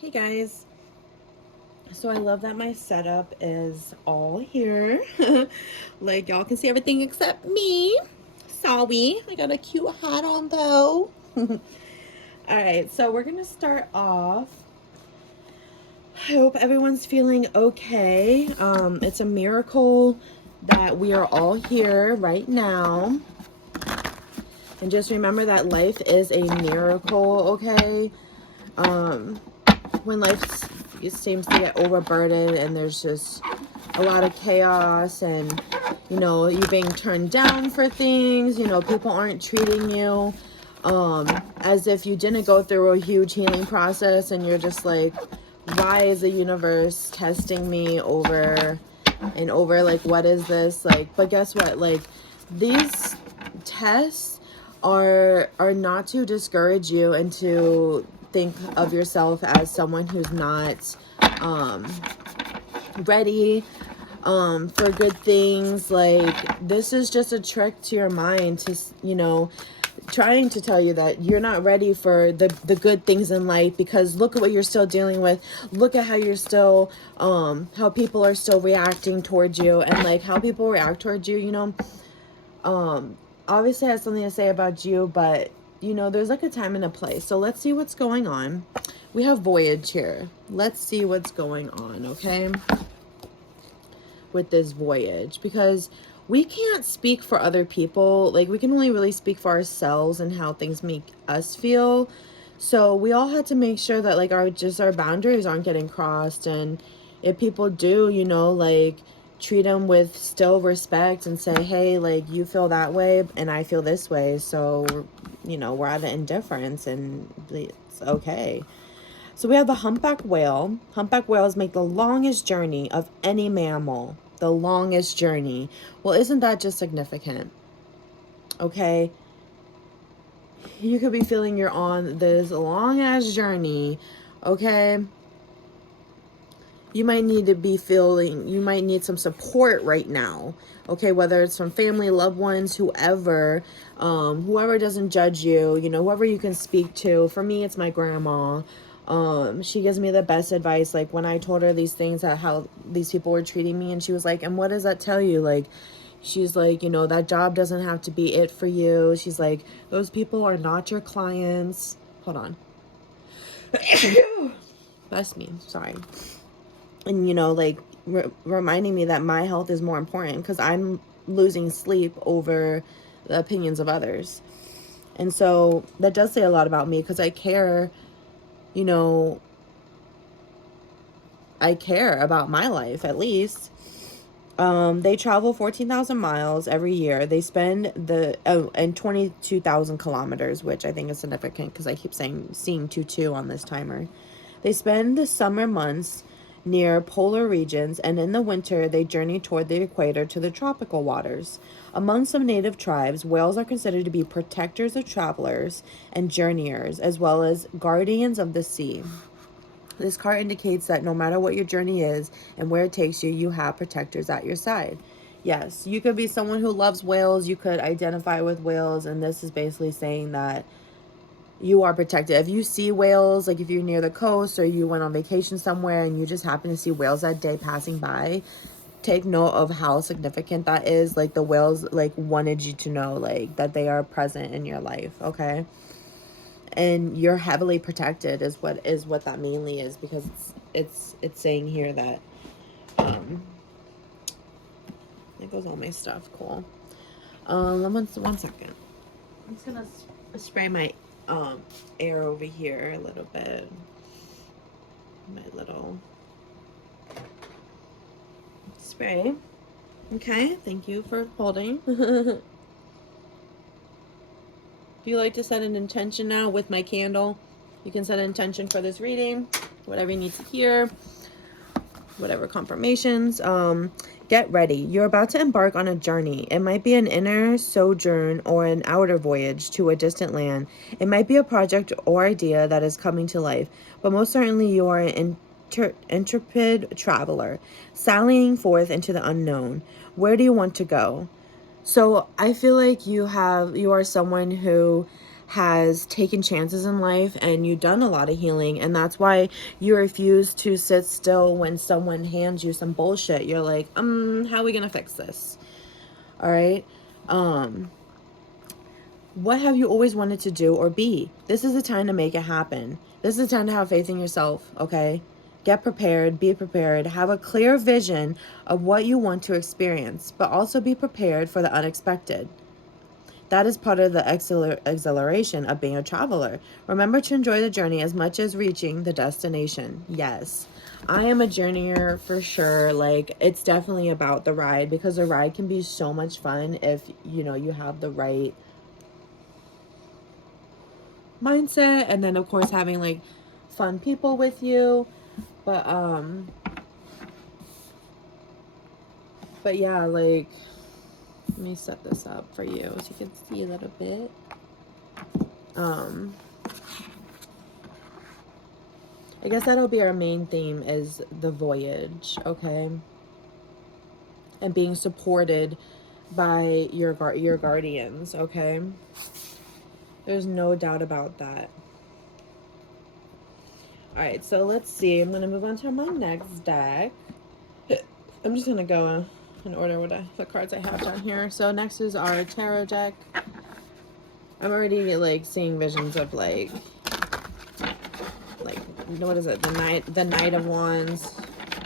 Hey guys, so I love that my setup is all here. Like y'all can see everything except me. Sorry, I got a cute hat on though. Alright, so we're gonna start off. I hope everyone's feeling okay. It's a miracle that we are all here right now. And just remember that life is a miracle, okay? Um, when life seems to get overburdened and there's just a lot of chaos and you're being turned down for things, people aren't treating you as if you didn't go through a huge healing process, and you're just like, why is the universe testing me over and over? Like, what is this? Like, but guess what? Like, these tests are not to discourage you and to think of yourself as someone who's not ready for good things. Like, this is just a trick to your mind to trying to tell you that you're not ready for the good things in life, because look at what you're still dealing with. Look at how you're still how people are still reacting towards you, and like how people react towards you, obviously I have something to say about you, but there's like a time and a place. So let's see what's going on. We have Voyage here. Let's see what's going on, okay? With this Voyage, because we can't speak for other people. Like, we can only really speak for ourselves and how things make us feel. So we all had to make sure that like our boundaries aren't getting crossed, and if people do, like, treat them with still respect and say, hey, like, you feel that way and I feel this way, so we're at an indifference and it's okay. So we have the humpback whale. Humpback whales make the longest journey of any mammal. The longest journey. Well, isn't that just significant? Okay. You could be feeling you're on this long ass journey. Okay. You might need some support right now. Okay. Whether it's from family, loved ones, whoever, whoever doesn't judge you, whoever you can speak to. For me, it's my grandma. She gives me the best advice. Like, when I told her these things, how these people were treating me, and she was like, and what does that tell you? Like, she's like, that job doesn't have to be it for you. She's like, those people are not your clients. Hold on. Bless me. Sorry. And, like, reminding me that my health is more important, because I'm losing sleep over the opinions of others. And so that does say a lot about me, because I care, I care about my life, at least. They travel 14,000 miles every year. They spend and 22,000 kilometers, which I think is significant because I keep seeing 22 on this timer. They spend the summer months near polar regions, and in the winter they journey toward the equator to the tropical waters. Among some native tribes, whales are considered to be protectors of travelers and journeyers, as well as guardians of the sea. This card indicates that no matter what your journey is and where it takes you, you have protectors at your side. Yes, you could be someone who loves whales. You could identify with whales, and this is basically saying that you are protected. If you see whales, like if you're near the coast or you went on vacation somewhere and you just happen to see whales that day passing by, take note of how significant that is. Like, the whales like wanted you to know, like, that they are present in your life, okay? And you're heavily protected is what that mainly is, because it's saying here that there goes all my stuff. Cool. One second. I'm just gonna spray my air over here a little bit. My little spray. Okay, thank you for holding. If you like to set an intention now with my candle, you can set an intention for this reading, whatever you need to hear, whatever confirmations. Get ready. You're about to embark on a journey. It might be an inner sojourn or an outer voyage to a distant land. It might be a project or idea that is coming to life, but most certainly you are an intrepid traveler, sallying forth into the unknown. Where do you want to go? So I feel like you are someone who has taken chances in life and you've done a lot of healing, and that's why you refuse to sit still when someone hands you some bullshit. You're like, how are we gonna fix this? All right. What have you always wanted to do or be? This is the time to make it happen. This is the time to have faith in yourself, okay? Get prepared, be prepared, have a clear vision of what you want to experience, but also be prepared for the unexpected. That is part of the exhilaration of being a traveler. Remember to enjoy the journey as much as reaching the destination. Yes, I am a journeyer for sure. Like, it's definitely about the ride, because the ride can be so much fun if, you know, you have the right mindset, and then of course having like fun people with you. But yeah, like, let me set this up for you so you can see a little bit. I guess that'll be our main theme, is the voyage, okay? And being supported by your guardians, okay? There's no doubt about that. All right, so let's see. I'm going to move on to my next deck. I'm just going to go in order with the cards I have down here. So next is our tarot deck. I'm already like seeing visions of like what is it? The Knight of Wands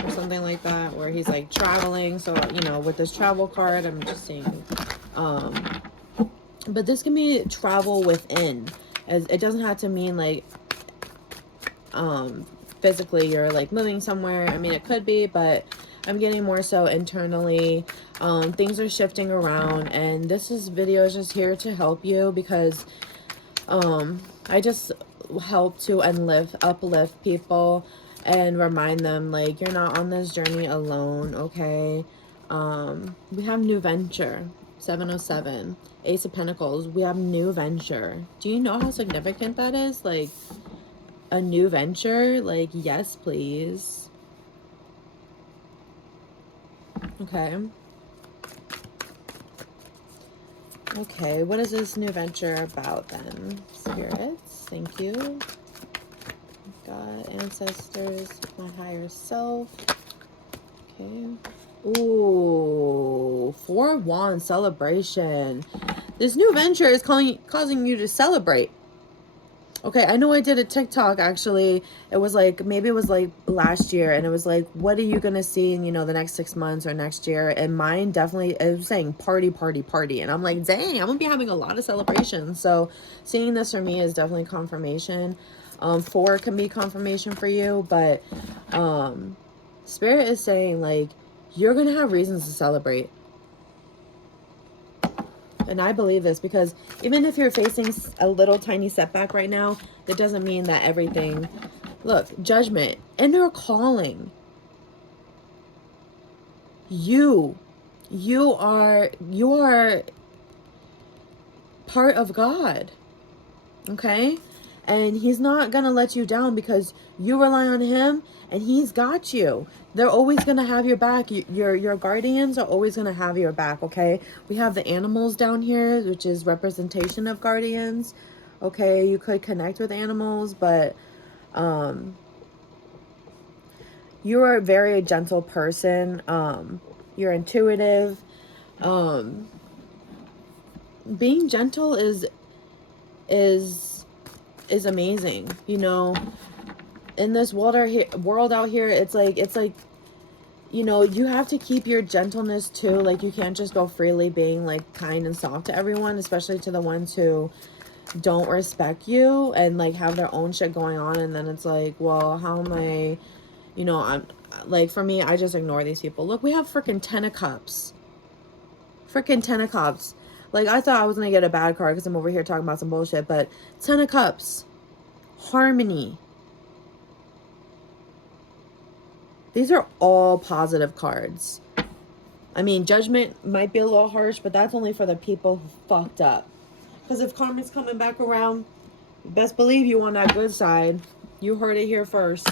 or something like that, where he's like traveling. So, you know, with this travel card, I'm just seeing but this can be travel within, as it doesn't have to mean like physically you're like moving somewhere. I mean, it could be, but I'm getting more so internally. Things are shifting around, and video is just here to help you, because I just help to uplift people and remind them, like, you're not on this journey alone, okay? We have new venture, 707, Ace of Pentacles. We have new venture. Do you know how significant that is? Like, a new venture? Like, yes, please. Okay. Okay, what is this new venture about then? Spirits, thank you. God, ancestors, my higher self. Okay. Ooh, 4 of Wands, celebration. This new venture is causing you to celebrate. Okay, I know I did a TikTok, actually. It was like, maybe it was like last year, and it was like, what are you gonna see in, you know, the next 6 months or next year? And mine definitely, it was saying party, party, party. And I'm like, dang, I'm gonna be having a lot of celebrations. So seeing this for me is definitely confirmation. 4 can be confirmation for you, but Spirit is saying, like, you're gonna have reasons to celebrate. And I believe this, because even if you're facing a little tiny setback right now, that doesn't mean that everything... Look, judgment, inner calling. You are part of God, okay? And he's not gonna let you down, because you rely on him, and he's got you. They're always gonna have your back. Your guardians are always gonna have your back, okay? We have the animals down here, which is representation of guardians. Okay, you could connect with animals, but you are a very gentle person. You're intuitive. Being gentle is amazing, you know. In this world out here, it's like, you know, you have to keep your gentleness too. Like, you can't just go freely being like kind and soft to everyone, especially to the ones who don't respect you and like have their own shit going on. And then it's like, well, how am I, you know, I'm like, for me, I just ignore these people. Look, we have freaking 10 of Cups. Freaking 10 of Cups. Like, I thought I was gonna get a bad card because I'm over here talking about some bullshit, but 10 of Cups. Harmony. These are all positive cards. I mean, Judgment might be a little harsh, but that's only for the people who fucked up. Because if karma's coming back around, best believe you on that good side. You heard it here first.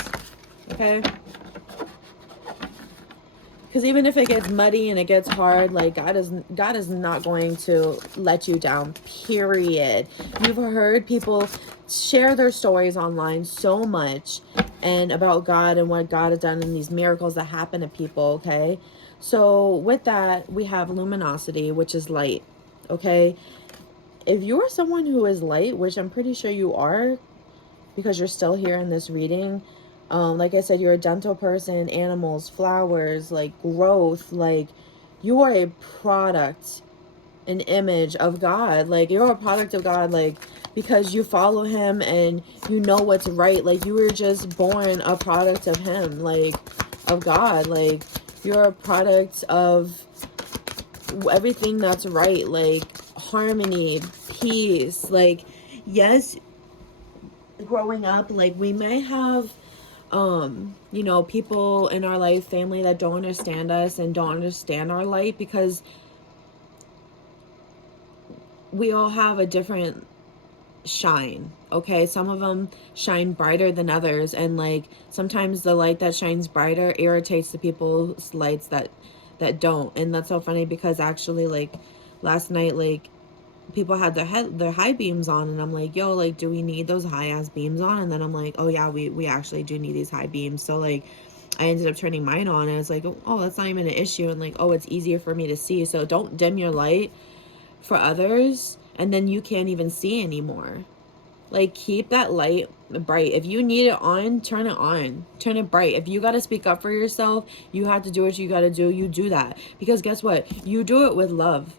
Okay? Because even if it gets muddy and it gets hard, like God is not going to let you down, period. You've heard people share their stories online so much and about God and what God has done and these miracles that happen to people, okay? So with that, we have luminosity, which is light, okay? If you're someone who is light, which I'm pretty sure you are because you're still here in this reading, like I said, you're a gentle person, animals, flowers, like growth, like you are a product, an image of God. Like you're a product of God, like because you follow him and you know what's right. Like you were just born a product of him, like of God. Like you're a product of everything that's right, like harmony, peace. Like yes, growing up, like we may have you know, people in our life, family that don't understand us and don't understand our light, because we all have a different shine, okay? Some of them shine brighter than others, and like sometimes the light that shines brighter irritates the people's lights that don't. And that's so funny because actually, like last night, like people had their high beams on, and I'm like, yo, like do we need those high ass beams on? And then I'm like, oh yeah, we actually do need these high beams. So like I ended up turning mine on, and it's like, oh, that's not even an issue, and like, oh, it's easier for me to see. So don't dim your light for others and then you can't even see anymore. Like keep that light bright. If you need it on, turn it bright. If you got to speak up for yourself, you have to do what you got to do. You do that, because guess what, you do it with love.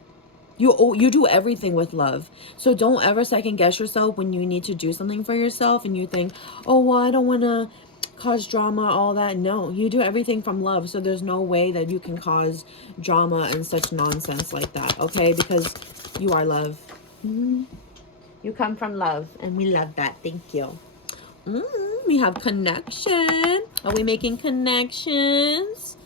You do everything with love. So don't ever second guess yourself when you need to do something for yourself and you think, oh well, I don't want to cause drama, all that. No, you do everything from love. So there's no way that you can cause drama and such nonsense like that, okay? Because you are love. You come from love, and we love that. Thank you. We have connection. Are we making connections?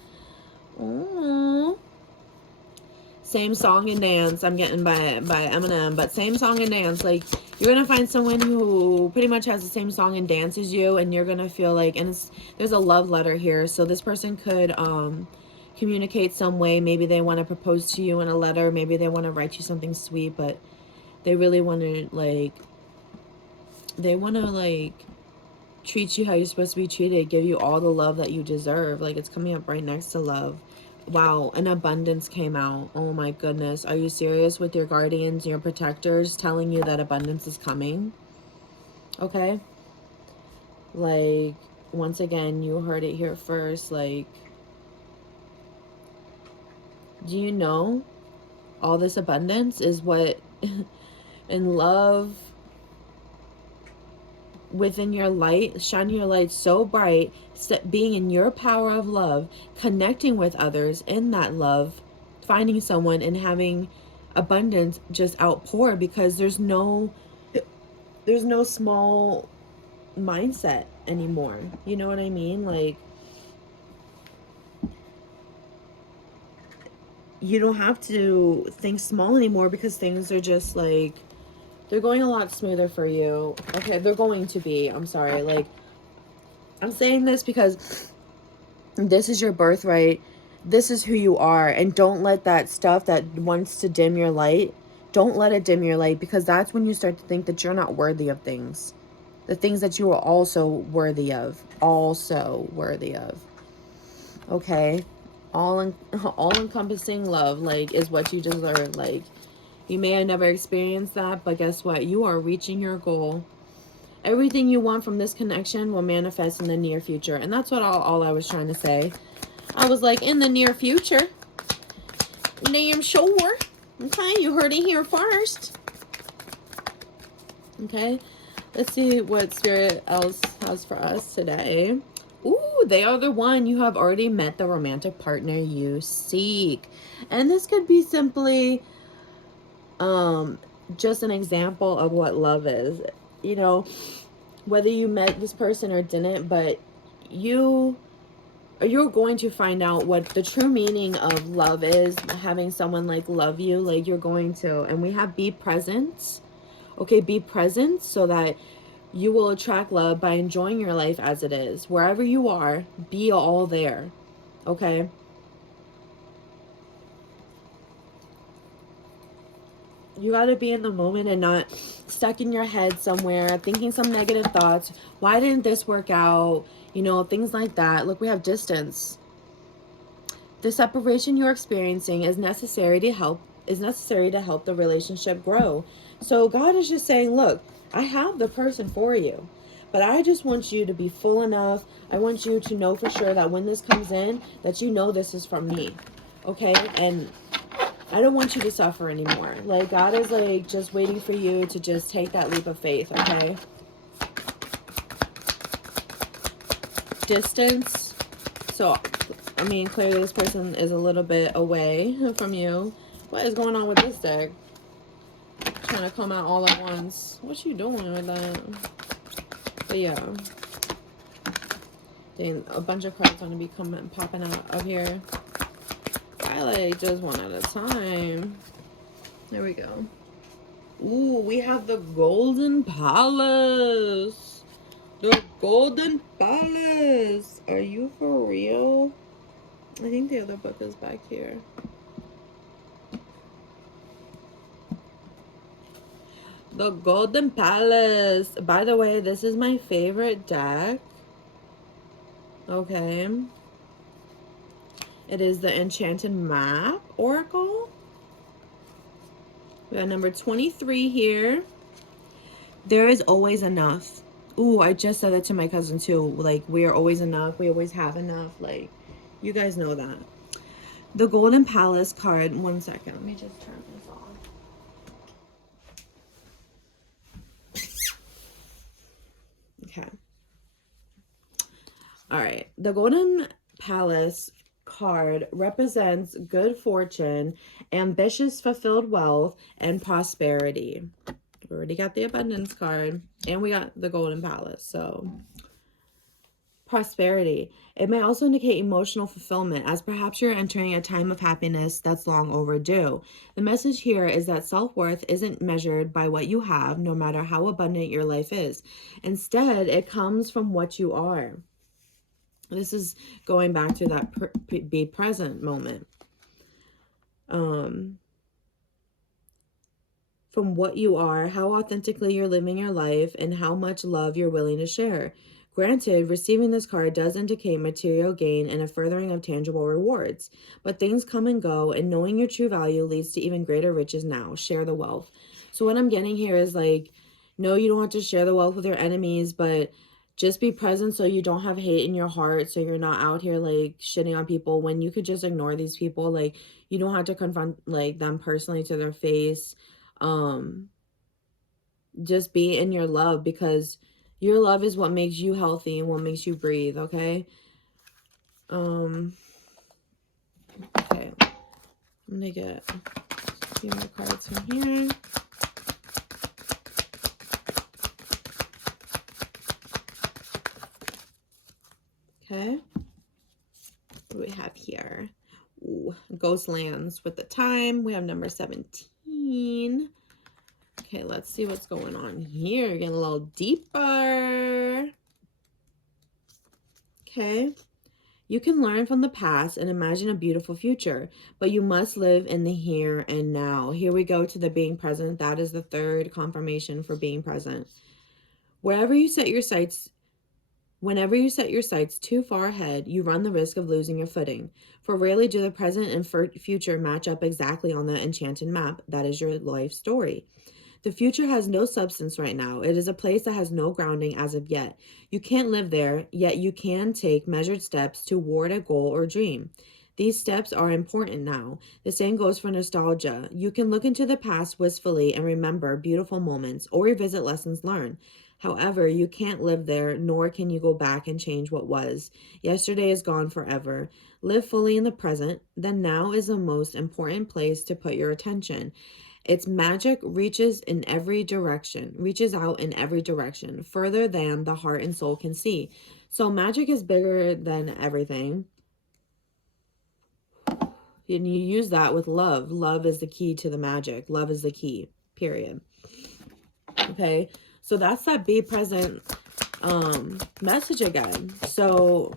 Same song and dance. I'm getting by Eminem, but same song and dance. Like you're gonna find someone who pretty much has the same song and dance as you, and you're gonna feel like, and there's a love letter here. So this person could communicate some way. Maybe they want to propose to you in a letter. Maybe they want to write you something sweet, but they really want to like treat you how you're supposed to be treated, give you all the love that you deserve. Like it's coming up right next to love. Wow, an abundance came out. Oh my goodness. Are you serious with your guardians, your protectors telling you that abundance is coming? Okay. Like, once again, you heard it here first. Like, do you know all this abundance is what in love, within your light, shining your light so bright, being in your power of love, connecting with others in that love, finding someone and having abundance just outpour, because there's no small mindset anymore. You know what I mean? Like you don't have to think small anymore, because things are just like, they're going a lot smoother for you. Okay, they're going to be. I'm sorry. Like, I'm saying this because this is your birthright. This is who you are. And don't let that stuff that wants to dim your light, don't let it dim your light, because that's when you start to think that you're not worthy of things. The things that you are also worthy of. Also worthy of. Okay? All-encompassing love, like, is what you deserve. Like, you may have never experienced that, but guess what? You are reaching your goal. Everything you want from this connection will manifest in the near future. And that's what all I was trying to say. I was like, in the near future. Damn sure. Okay, you heard it here first. Okay, let's see what Spirit else has for us today. Ooh, they are the one. You have already met the romantic partner you seek. And this could be simply just an example of what love is. You know, whether you met this person or didn't, but you're going to find out what the true meaning of love is, having someone like love you. Like you're going to. And we have be present. Okay, be present so that you will attract love by enjoying your life as it is. Wherever you are, be all there. Okay? You got to be in the moment and not stuck in your head somewhere thinking some negative thoughts. Why didn't this work out? You know, things like that. Look, we have distance. The separation you're experiencing is necessary to help the relationship grow. So God is just saying, look, I have the person for you, but I just want you to be full enough. I want you to know for sure that when this comes in, that you know this is from me. Okay? And I don't want you to suffer anymore. Like, God is like just waiting for you to just take that leap of faith. Okay? Distance. So I mean, clearly this person is a little bit away from you. What is going on with this deck? Trying to come out all at once. What you doing with that? But yeah. Dang, a bunch of cards going to be popping out of here. I like just one at a time. There we go. Ooh, we have the Golden Palace. The Golden Palace. Are you for real? I think the other book is back here. The Golden Palace. By the way, this is my favorite deck. Okay. It is the Enchanted Map Oracle. We got number 23 here. There is always enough. Ooh, I just said that to my cousin too. Like, we are always enough. We always have enough. Like, you guys know that. The Golden Palace card. One second. Let me just turn this off. Okay. All right. The Golden Palace card represents good fortune, ambitious fulfilled wealth, and prosperity. We already got the abundance card, and we got the Golden Palace. So, prosperity. It may also indicate emotional fulfillment, as perhaps you're entering a time of happiness that's long overdue. The message here is that self-worth isn't measured by what you have, no matter how abundant your life is. Instead, it comes from what you are. This is going back to that be present moment. From what you are, how authentically you're living your life, and how much love you're willing to share. Granted, receiving this card does indicate material gain and a furthering of tangible rewards, but things come and go, and knowing your true value leads to even greater riches now. Share the wealth. So what I'm getting here is like, no, you don't have to share the wealth with your enemies, but just be present so you don't have hate in your heart, so you're not out here like shitting on people when you could just ignore these people. Like, you don't have to confront like them personally to their face. Just be in your love, because your love is what makes you healthy and what makes you breathe. Okay. Okay, I'm gonna get a few more cards from here. Okay, what do we have here? Ooh, Ghost Lands with the time. We have number 17. Okay, let's see what's going on here. Getting a little deeper. Okay. You can learn from the past and imagine a beautiful future, but you must live in the here and now. Here we go to the being present. That is the third confirmation for being present. Whenever you set your sights too far ahead, you run the risk of losing your footing. For rarely do the present and future match up exactly on the enchanted map. That is your life story. The future has no substance right now. It is a place that has no grounding as of yet. You can't live there, yet you can take measured steps toward a goal or dream. These steps are important now. The same goes for nostalgia. You can look into the past wistfully and remember beautiful moments or revisit lessons learned. However, you can't live there, nor can you go back and change what was. Yesterday is gone forever. Live fully in the present. The now is the most important place to put your attention. Its magic reaches out in every direction, further than the heart and soul can see. So magic is bigger than everything. And you use that with love. Love is the key to the magic. Love is the key, period. Okay, so that's that be present message again. So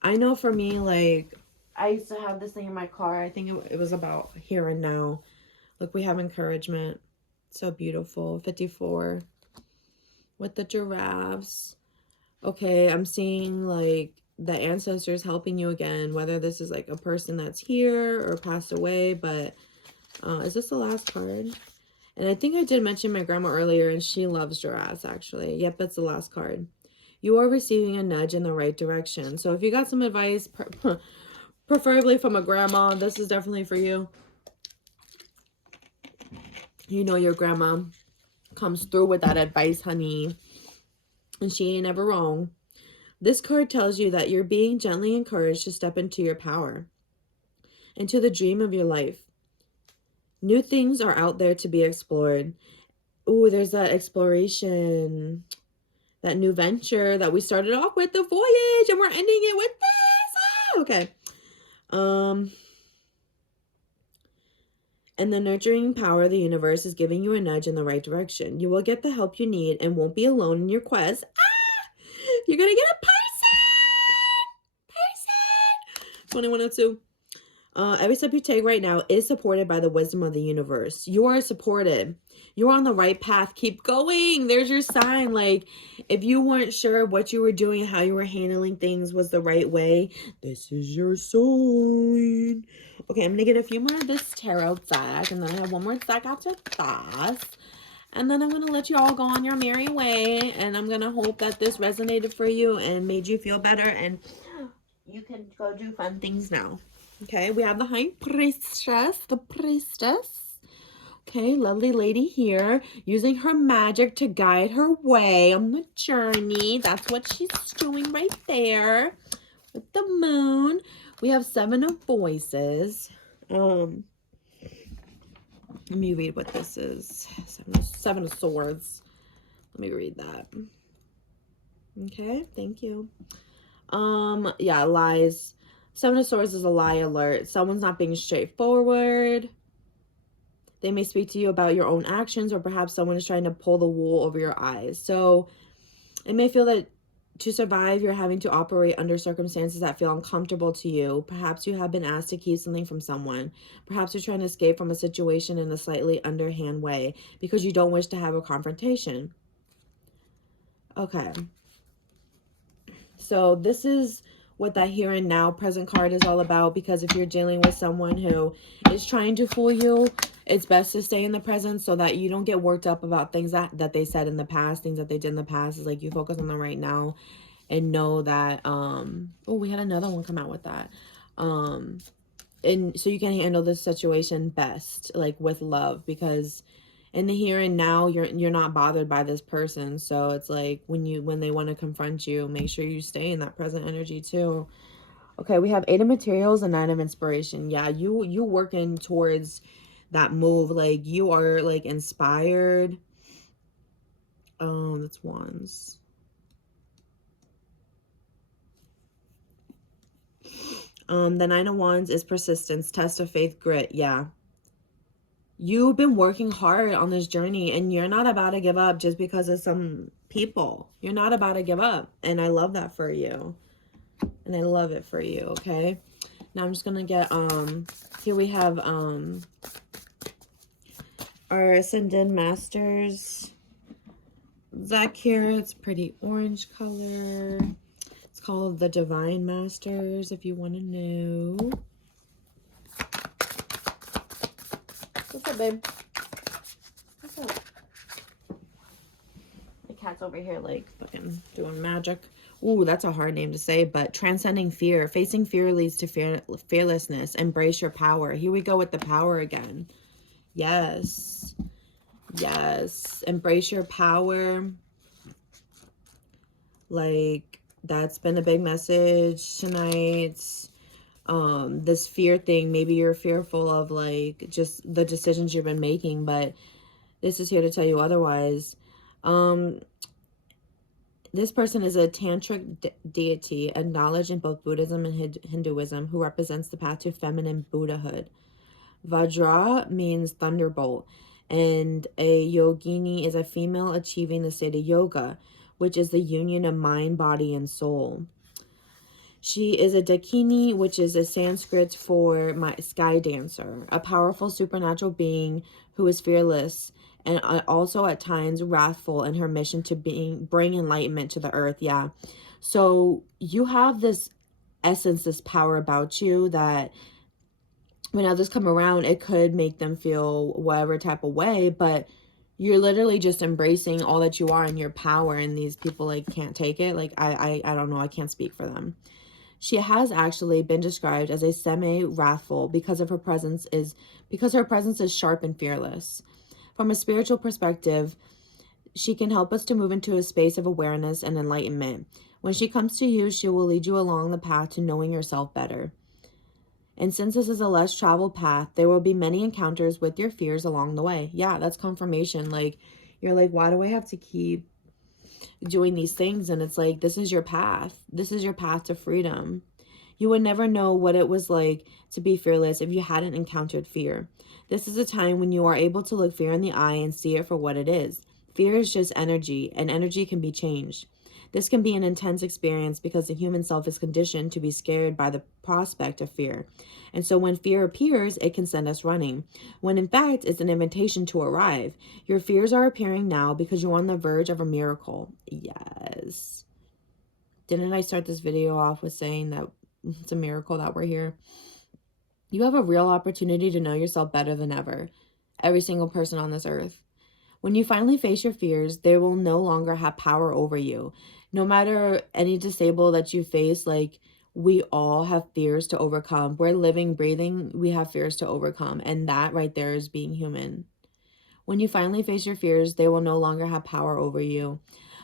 I know for me, like, I used to have this thing in my car. I think it was about here and now. Look, we have encouragement. So beautiful. 54 with the giraffes. Okay, I'm seeing like the ancestors helping you again, whether this is like a person that's here or passed away, but is this the last card? And I think I did mention my grandma earlier, and she loves giraffes, actually. Yep, that's the last card. You are receiving a nudge in the right direction. So if you got some advice, preferably from a grandma, this is definitely for you. You know your grandma comes through with that advice, honey. And she ain't ever wrong. This card tells you that you're being gently encouraged to step into your power, into the dream of your life. New things are out there to be explored. Ooh, there's that exploration, that new venture that we started off with, the voyage, and we're ending it with this. Ah, okay. And the nurturing power of the universe is giving you a nudge in the right direction. You will get the help you need and won't be alone in your quest. Ah! You're going to get a person! 2102. Every step you take right now is supported by the wisdom of the universe. You are supported. You're on the right path. Keep going. There's your sign. Like, if you weren't sure what you were doing, how you were handling things was the right way, this is your sign. Okay, I'm going to get a few more of this tarot deck, and then I have one more deck after that. And then I'm going to let you all go on your merry way, and I'm going to hope that this resonated for you and made you feel better, and you can go do fun things now. Okay, we have the High Priestess, the Priestess. Okay, lovely lady here, using her magic to guide her way on the journey. That's what she's doing right there with the moon. We have Seven of Voices. Let me read what this is. Seven of Swords. Let me read that. Okay, thank you. Yeah, lies. Seven of Swords is a lie alert. Someone's not being straightforward. They may speak to you about your own actions, or perhaps someone is trying to pull the wool over your eyes. So it may feel that to survive, you're having to operate under circumstances that feel uncomfortable to you. Perhaps you have been asked to keep something from someone. Perhaps you're trying to escape from a situation in a slightly underhand way because you don't wish to have a confrontation. Okay. So this is what that here and now present card is all about, because if you're dealing with someone who is trying to fool you, it's best to stay in the present so that you don't get worked up about things that they said in the past, things that they did in the past. Is like you focus on the right now and know that oh, we had another one come out with that. And so you can handle this situation best, like with love, because in the here and now you're not bothered by this person. So it's like when they want to confront you, make sure you stay in that present energy too. Okay, we have Eight of Materials and Nine of Inspiration. Yeah, you working towards that move. Like you are like inspired. That's Wands. The Nine of Wands is persistence, test of faith, grit. Yeah. You've been working hard on this journey, and you're not about to give up just because of some people. You're not about to give up. And I love that for you. And I love it for you, okay? Now I'm just going to get, here we have, our Ascended Masters deck here. It's pretty orange color. It's called the Divine Masters, if you want to know. What's up, babe? What's up? The cat's over here, like, fucking doing magic. Ooh, that's a hard name to say, but transcending fear. Facing fear leads to fearlessness. Embrace your power. Here we go with the power again. Yes. Yes. Embrace your power. Like, that's been a big message tonight. This fear thing, maybe you're fearful of like just the decisions you've been making, but this is here to tell you otherwise. This person is a tantric deity acknowledged in both Buddhism and Hinduism, who represents the path to feminine Buddhahood. Vajra means thunderbolt, and a yogini is a female achieving the state of yoga, which is the union of mind, body, and soul. She is a Dakini, which is a Sanskrit for my sky dancer, a powerful supernatural being who is fearless and also at times wrathful in her mission to bring enlightenment to the earth. Yeah. So you have this essence, this power about you that when others come around, it could make them feel whatever type of way, but you're literally just embracing all that you are and your power, and these people like can't take it. Like I don't know, I can't speak for them. She has actually been described as a semi-wrathful because her presence is sharp and fearless. From a spiritual perspective, she can help us to move into a space of awareness and enlightenment. When she comes to you, she will lead you along the path to knowing yourself better. And since this is a less traveled path, there will be many encounters with your fears along the way. Yeah, that's confirmation. Like, you're like, why do I have to keep doing these things? And it's like, this is your path. This is your path to freedom. You would never know what it was like to be fearless if you hadn't encountered fear. This is a time when you are able to look fear in the eye and see it for what it is. Fear is just energy, and energy can be changed. This can be an intense experience because the human self is conditioned to be scared by the prospect of fear. And so when fear appears, it can send us running, when in fact it's an invitation to arrive. Your fears are appearing now because you're on the verge of a miracle. Yes. Didn't I start this video off with saying that it's a miracle that we're here? You have a real opportunity to know yourself better than ever. Every single person on this earth. When you finally face your fears, they will no longer have power over you. No matter any disable that you face, like, we all have fears to overcome. We're living, breathing, we have fears to overcome. And that right there is being human. When you finally face your fears, they will no longer have power over you.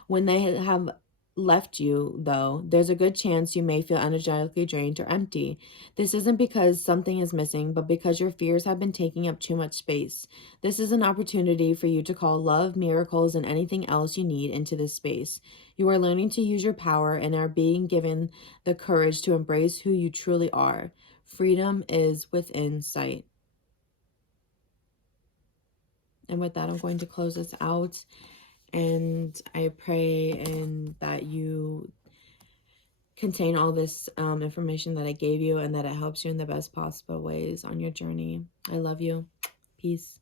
When they have left you, though, there's a good chance you may feel energetically drained or empty. This isn't because something is missing, but because your fears have been taking up too much space. This is an opportunity for you to call love, miracles, and anything else you need into this space. You are learning to use your power and are being given the courage to embrace who you truly are. Freedom is within sight. And with that, I'm going to close this out. And I pray and that you contain all this information that I gave you and that it helps you in the best possible ways on your journey. I love you. Peace.